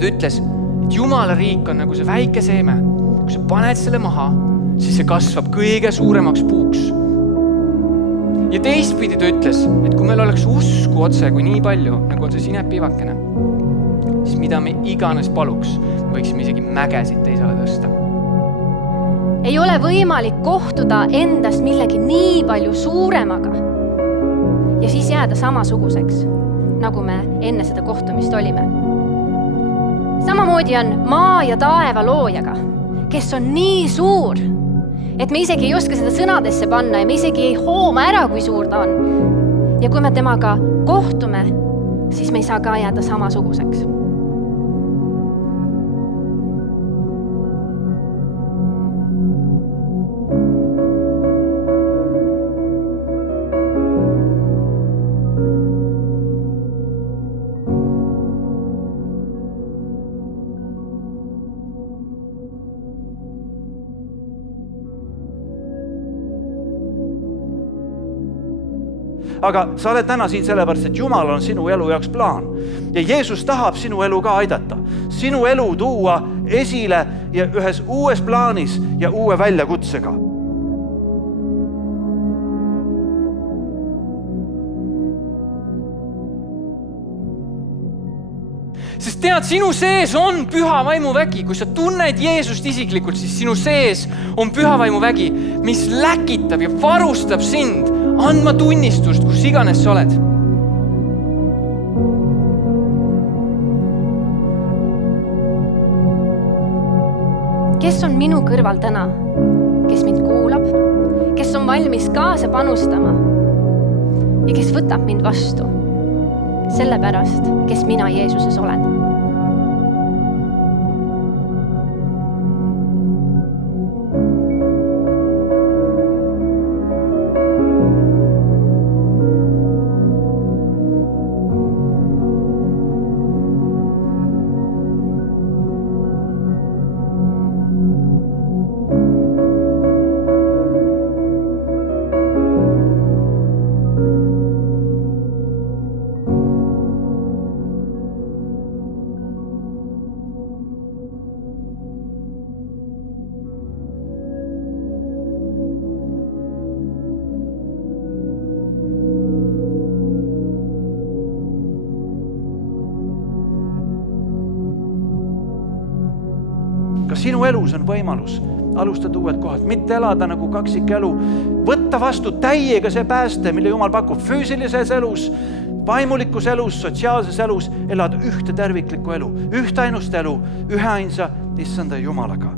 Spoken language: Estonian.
ta ütles, et Jumala riik on nagu see väike seeme. Kui sa paned selle maha, siis see kasvab kõige suuremaks puuks. Ja teistpidi ta ütles, et kui meil oleks usku otse kui nii palju, nagu on see sinepivakene, siis mida me iganes paluks, võiksime isegi mägesid teisele tõsta. Ei ole võimalik kohtuda endast millegi nii palju suuremaga ja siis jääda samasuguseks, nagu me enne seda kohtumist olime. Samamoodi on maa ja taeva loojaga, kes on nii suur, et me isegi ei oska seda sõnadesse panna ja me isegi ei hooma ära, kui suur ta on. Ja kui me temaga kohtume, siis me ei saa ka jääda samasuguseks. Aga sa oled täna siin sellepärast, et Jumal on sinu elu jaoks plaan. Ja Jeesus tahab sinu elu ka aidata. Sinu elu tuua esile ja ühes uues plaanis ja uue väljakutsega. Sest tead, sinu sees on püha vaimuvägi. Kui sa tunned Jeesust isiklikult, siis sinu sees on püha vaimuvägi, mis läkitab ja varustab sind andma tunnistust, kus iganes sa oled. Kes on minu kõrval täna, kes mind kuulab, kes on valmis kaasa panustama ja kes võtab mind vastu sellepärast, kes mina Jeesuses olen. Kas sinu elus on võimalus alustada uuelt kohalt, mitte elada nagu kaksik elu, võtta vastu täiega see pääste, mille Jumal pakub füüsilises elus, vaimulikus elus, sotsiaalses elus, elad ühte terviklikku elu, ühte ainust elu, ühe ainsa issanda Jumalaga.